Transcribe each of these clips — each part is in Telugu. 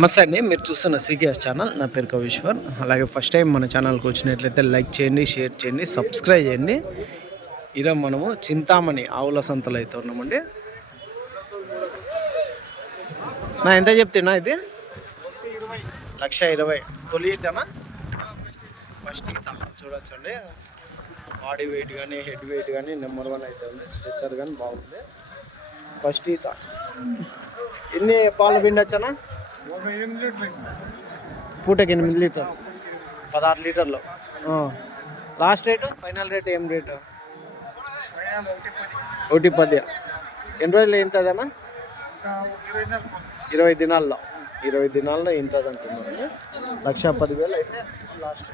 నమస్తే అండి. మీరు చూస్తున్న సీకేఎస్ ఛానల్. నా పేరు కవీశ్వర్. అలాగే ఫస్ట్ టైం మన ఛానల్కి వచ్చినట్లయితే లైక్ చేయండి షేర్ చేయండి సబ్స్క్రైబ్ చేయండి. ఈరోజు మనము చింతామణి ఆవుల సంతలో అయితే ఉన్నామండి. నా ఎంత చెప్తున్నా ఇది? లక్ష ఇరవై. తొలి ఈతనా ఫస్ట్ ఈత చూడొచ్చండి బాడీ వెయిట్ కానీ హెడ్ వెయిట్ కానీ నెంబర్ వన్ అయితే ఉంది. స్ట్రెచ్చర్ కానీ బాగుంది. ఫస్ట్ ఈత ఎన్ని పాలు పిండొచ్చనా? పూటకి ఎనిమిది లీటర్. పదహారు లీటర్లు. లాస్ట్ రేటు ఫైనల్ రేట్ ఏం రేటు ఒకటి పది. ఎన్ని రోజులు ఇంతదన్నా ఇరవై దినాల్లో. ఇరవై దినాల్లో ఇంతది అంటున్నారు లక్ష పదివేలు అయితే లాస్ట్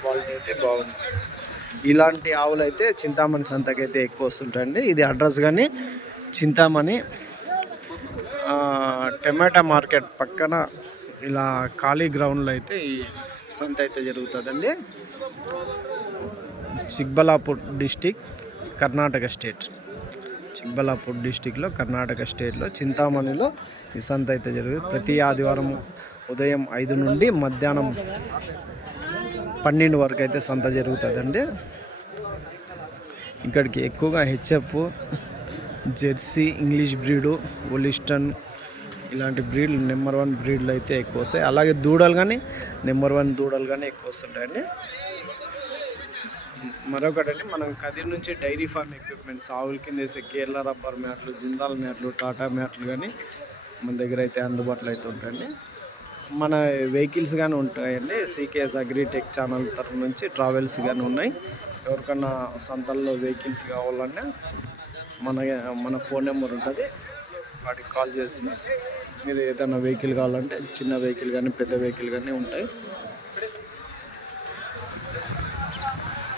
క్వాలిటీ అయితే బాగుంది. ఇలాంటి ఆవులు అయితే చింతామణి సంతకైతే ఎక్కువ వస్తుంటాయండి. ఇది అడ్రస్ కానీ చింతామణి టమాటా మార్కెట్ పక్కన ఇలా ఖాళీ గ్రౌండ్లో అయితే ఈ సంత అయితే జరుగుతుందండి. Chikballapur district Karnataka state. Chikballapur డిస్టిక్లో కర్ణాటక స్టేట్లో చింతామణిలో ఈ సంత అయితే జరుగుతుంది. ప్రతి ఆదివారం ఉదయం ఐదు నుండి మధ్యాహ్నం పన్నెండు వరకు అయితే సంత జరుగుతుందండి. ఇక్కడికి ఎక్కువగా HF jersey English breed Holstein ఇలాంటి బ్రీడ్లు నెంబర్ వన్ బ్రీడ్లు అయితే ఎక్కువ వస్తాయి. అలాగే దూడలు కానీ నెంబర్ వన్ దూడలు కానీ ఎక్కువ వస్తుంటాయండి. మరొకటండి మనం కదిరి నుంచి డైరీ ఫార్మ్ ఎక్విప్మెంట్స్ ఆవుల కింద వేసే కేరళ రబ్బర్ మ్యాట్లు జిందాల్ మ్యాట్లు టాటా మ్యాట్లు కానీ మన దగ్గర అయితే అందుబాటులో అయితే ఉంటాయండి. మన వెహికల్స్ కానీ ఉంటాయండి. సీకేఎస్ అగ్రిటెక్ ఛానల్ తరఫు నుంచి ట్రావెల్స్ కానీ ఉన్నాయి. ఎవరికన్నా సంతల్లో వెహికల్స్ కావాలన్నా మన మన ఫోన్ నెంబర్ ఉంటుంది. వాటికి కాల్ చేసి మీరు ఏదైనా వెహికల్ కావాలంటే చిన్న వెహికల్ కానీ పెద్ద వెహికల్ కానీ ఉంటాయి.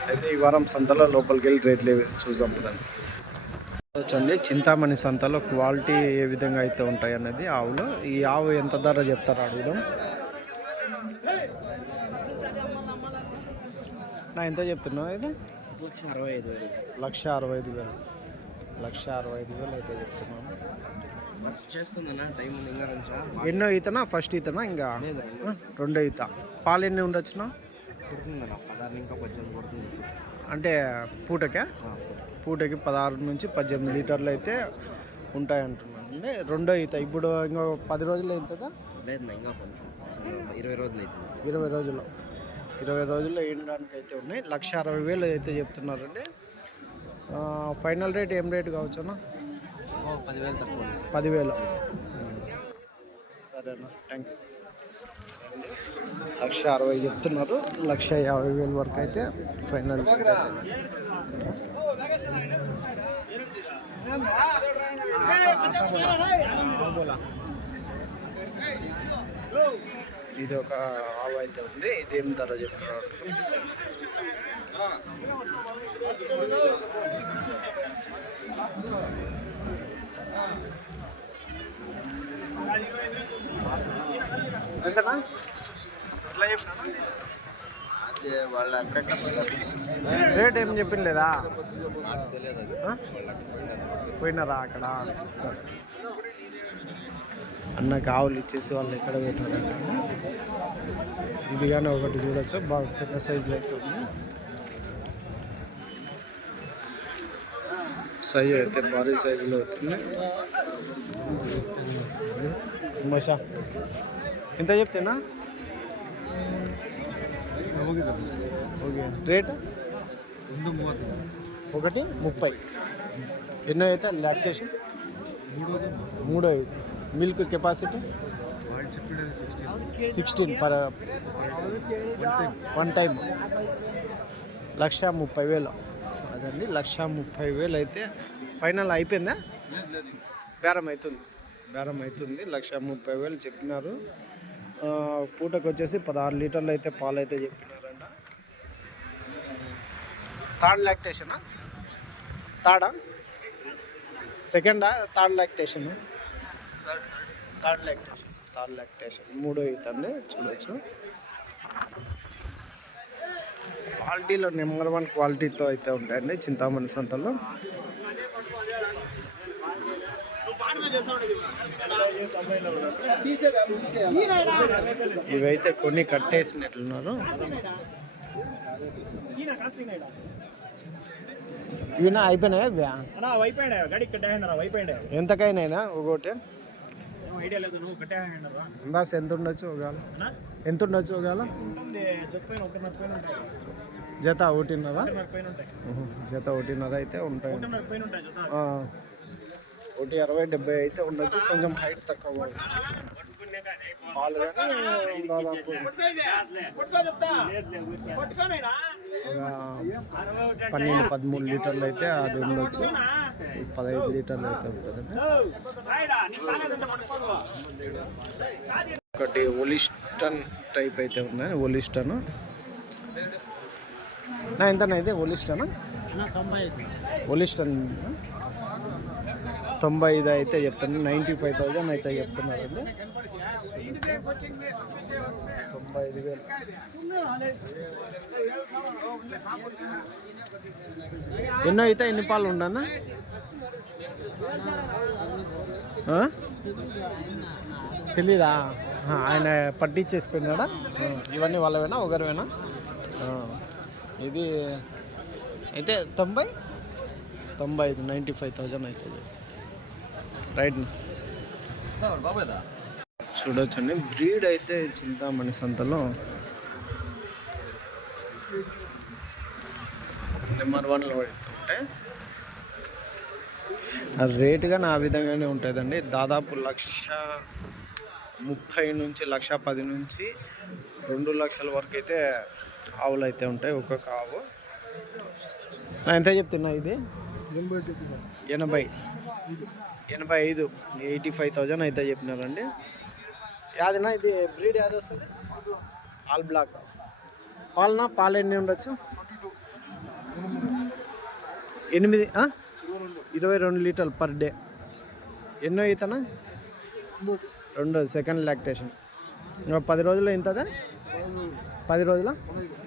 అయితే ఈ వారం సంతలో లోపలికి వెళ్ళి రేట్లు చూసాం కదండి చూడండి చింతామణి సంతలో క్వాలిటీ ఏ విధంగా అయితే ఉంటాయి అన్నది ఆవులు. ఈ ఆవు ఎంత ధర చెప్తారు అడుగుదాం. నా ఎంత చెప్తున్నావు ఇది? లక్ష అరవై ఐదు వేలు. లక్ష అరవై ఐదు వేలు. లక్ష అరవై ఐదు వేలు అయితే చెప్తున్నాను ఎన్నో ఈతనా? ఫస్ట్ ఈతనా? ఇంకా రెండో ఈత. పాలు ఎన్ని ఉండొచ్చునా? అంటే పూటకే? పూటకి. పదహారు నుంచి పద్దెనిమిది లీటర్లు అయితే ఉంటాయి అంటున్నాను అంటే రెండో ఈత. ఇప్పుడు ఇంకా పది రోజులు అవుతుందా లేదు ఇంకా కొంచెం. ఇరవై రోజులు అవుతుంది ఇరవై రోజుల్లో ఇరవై రోజుల్లో వేయడానికి అయితే ఉన్నాయి. లక్ష అరవై వేలు అయితే చెప్తున్నారండి. ఫైనల్ రేట్ ఏం రేట్ కావచ్చునా పదివేలు తక్కువ. పదివేలు. సరేనా థ్యాంక్స్ లక్ష అరవై చెప్తున్నారు. లక్ష యాభై వేల వరకు అయితే ఫైనల్ ఇది ఒక ఆవు అయితే ఉంది. ఇది ఏం ధర చెప్తున్నారు? ఎంతనా? రేట్ ఏం చెప్పింది లేదా ఆ? పోయినారా అక్కడ? సరే. అన్నకి ఆవులు ఇచ్చేసి వాళ్ళు ఎక్కడ పెట్టారంట ఇది కానీ ఒకటి చూడొచ్చు. బాగా పెద్ద సైజులో అయితే ఉంది. సైజు అయితే భారీ సైజులో అవుతుంది మషా ఎంత చెప్తేనా? Okay rate? ఒకటి ముప్పై. ఎన్నో అయితే లాక్టేషన్? మూడో milk capacity? Sixteen per one time lakh ముప్పై వేలు. అదండి లక్ష ముప్పై వేలు అయితే ఫైనల్ అయిపోయిందా? బేరం అవుతుంది. బేరం అవుతుంది లక్ష ముప్పై వేలు చెప్పినారు. పూటకు వచ్చేసి పదహారు లీటర్లు అయితే పాలు అయితే చెప్పినారంట. థర్డ్ లాక్టేషనా? థర్డా? సెకండా? Third lactation? Third lactation. Third lactation. మూడో ఈతండి చూడవచ్చు క్వాలిటీలో నెంబర్ వన్ క్వాలిటీతో అయితే ఉంటాయండి చింతామణి సంతలో. ఇవైతే కొన్ని కట్టేసినట్లున్నారు. ఇవినా అయిపోయినాయా? ఎంతకైనా ఒకటి? అందాస్ ఎంత ఉండొచ్చు ఒకవేళ? ఎంత ఉండొచ్చు ఒకవేళ జత ఒకటిన్నర. జత ఒకటిన్నర అయితే ఉంటాయి. ఒకటి అరవై డెబ్బై అయితే ఉండొచ్చు. కొంచెం హైట్ తక్కువ పాలు కానీ దాదాపు. పన్నెండు పదమూడు లీటర్లు అయితే అది ఉండొచ్చు. పదహైదు లీటర్లు అయితే ఉంటుందండి. ఒకటి ఒలిస్టన్ టైప్ అయితే ఉన్నాయి. ఒలిస్టన్. నా ఎంతనా ఇది? ఒలిస్టన్ ఒలిస్టన్ తొంభై ఐదు. అయితే చెప్తాను నైంటీ ఫైవ్ థౌజండ్ అయితే చెప్తున్నారండి. తొంభై ఐదు వేలు. ఎన్నో అయితే? ఎన్ని పాలు ఉండన్నా? ఆ? తెలీదా? ఆయన పట్టించేసి పోయినాడా? ఆ, ఇవన్నీ వాళ్ళవేనా? ఒకరివేనా? ఇది అయితే తొంభై? తొంభై ఐదు నైంటీ ఫైవ్ థౌజండ్ అవుతుంది. రైట్ చూడొచ్చండి. బ్రీడ్ అయితే చింతామణి సంతలో. నెంబర్ వన్లో పెడుతుంటే ఆ రేటు కానీ ఆ విధంగానే ఉంటుందండి. దాదాపు లక్ష ముప్పై నుంచి లక్ష పది నుంచి రెండు లక్షల వరకు అయితే ఆవులు అయితే ఉంటాయి ఒక్కొక్క ఆవు ఎంత చెప్తున్నా ఇది? ఎనభై ఎనభై. ఐదు. ఎయిటీ ఫైవ్ థౌజండ్ అయితే చెప్పినారండి. యాదినా ఇది బ్రీడ్ యాది వస్తుంది? All black. పాలనా? పాలు ఎన్ని ఉండొచ్చు? ఎనిమిది? ఇరవై రెండు లీటర్లు పర్ డే. ఎన్నో అవుతానా రెండు సెకండ్ లాక్టేషన్. ఇంకా పది రోజుల్లో ఇంతదా? పది రోజుల?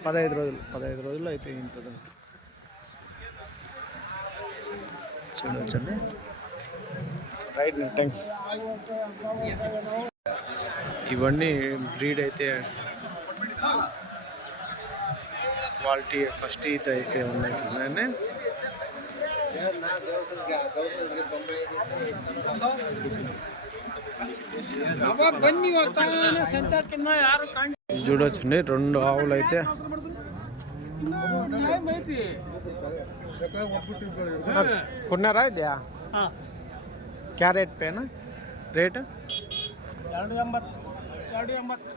పదహైదు రోజులు. పదహైదు రోజుల్లో అయితే ఇంతదా. చూడవచ్చండి రైట్ థ్యాంక్స్ ఇవన్నీ బ్రీడ్ అయితే క్వాలిటీ ఫస్ట్ ఈత అయితే ఉన్నాయి. ఉన్నాయండి చూడొచ్చండి రెండు ఆవులు అయితే కొన్నారా ఇది క్యారెట్ పేనా రేట్ ಎರಡು ಎಂಬತ್ತು ಎರಡು ಎಂಬತ್ತು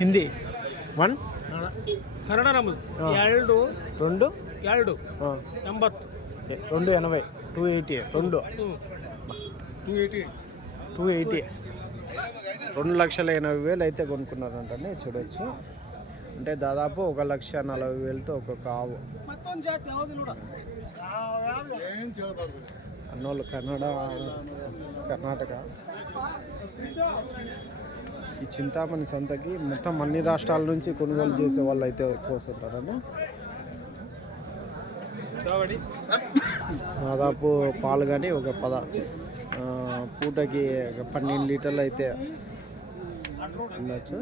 హిందీ వన్ ಕನ್ನಡ ನಮ್ಮದು ಹಾ. ಎರಡು రెండు ಎರಡು ఆ, ಎಂಬತ್ತು రెండు ఎనభై టూ ఎయిటీ రెండు టూ ఎయిటీ. Two eighty. రెండు లక్షల ఎనభై వేలు అయితే కొనుక్కున్నారంటండి చూడవచ్చు అంటే దాదాపు ఒక లక్ష నలభై వేలతో ఒక్కొక్క ఆవు అన్నోళ్ళు కన్నడ కర్ణాటక. ఈ చింతామణి సంతకి మొత్తం అన్ని రాష్ట్రాల నుంచి కొనుగోలు చేసే వాళ్ళు అయితే ఎక్కువ దాదాపు పాలు కానీ ఒక పద పూటకి పన్నెండు లీటర్లు అయితే ఉండొచ్చు.